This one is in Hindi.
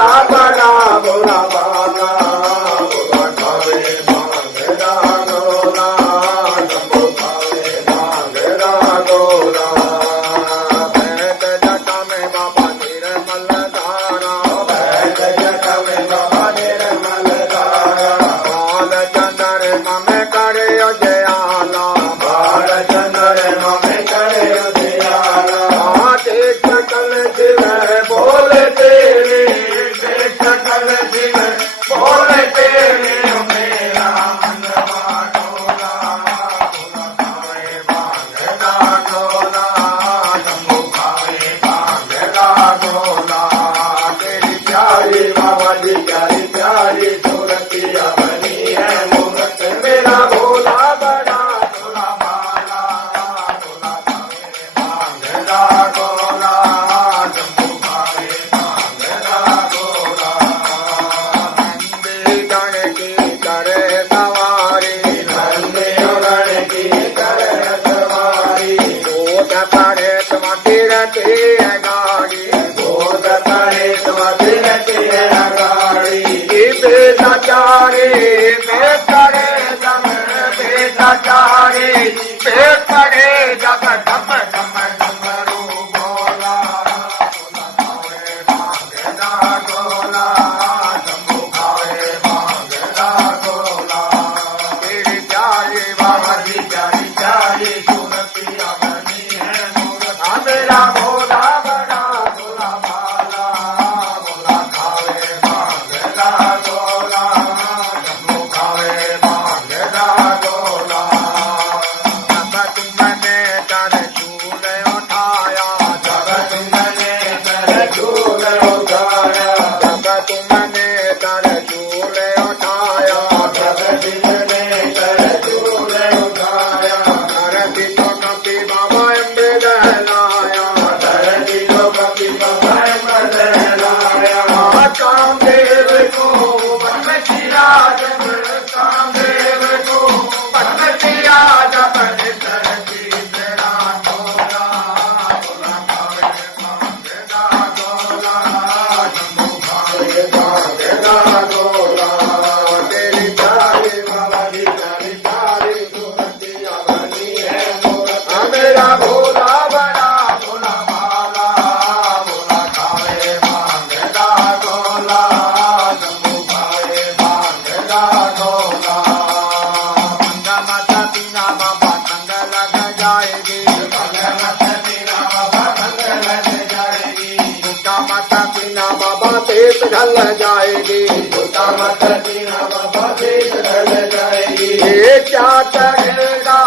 भोला बड़ा भोला बाला भोला खावे भांगड़ा गोला शंभू खावे भांगड़ा गोला बैठ जटा में बाबा निर्मल धारा बैठ जटा में बाबा निर्मल धारा बाल चंदर में करे उजयाला बाल चंदर में करे उजयाला सकल शिव बोले तेरे सकल शिव बोले तेरे मेरा मनवा डोला भोला खावे भांगड़ा गोला शंभू खावे भांगड़ा गोला तेरी प्यारी बाबा जी प्यारी प्यारी सूरतिया बनी है मूरत मेरा भोला बड़ा भोला बाला भोला खावे भांगड़ा गोला शंभू खावे भांगड़ा गोला नंदी गण की करे सवारी नंदी गण की करे सवारी भूत पड़े तुम गिरती है गाड़ी भूत पड़े तुम गिरती है गाड़ी बेचारी बेकरे जब बेचारी बेकरे जब डम डम डमरू बोला भोला खावे भांगड़ा गोला शंभू खावे भांगड़ा गोला तेरी प्यारी बाबा जी प्यारी प्यारी सूरतिया बनी है मूरत मेरा भोला बड़ा भोला बाला भोला खावे भांगड़ा गोला शंभू खावे भांगड़ा गोला जब तुमने कर झूल उठाया जब तुमने कर झूल उठाया जब तुमने कर झूल उठाया जब तुमने कर झूल उठाया धरती तो कपी बाबा अम्बेद लाया धरती तो कपी बाबा अम्बेद लाया कामदेव को बन किया जब कामदेव को बन किया जब धरती तेरा गोला भोला खावे भांगड़ा गोला शंभू खावे भांगड़ा गोला तेरी प्यारी बाबा जी प्यारी प्यारी सूरतिया बनी है मूरत मेरा भोला बड़ा भोला बाला भोला खावे भांगड़ा गोला शंभू खावे भांगड़ा गोला मत पीना बाबा ठंड लग जाएगी मत पीना बाबा ठंड लग जाएगी झूठा मत पीना बाबा पेट ढल जाएगी झूठा मत पीना बाबा पेट ढल जाएगी ये क्या करेगा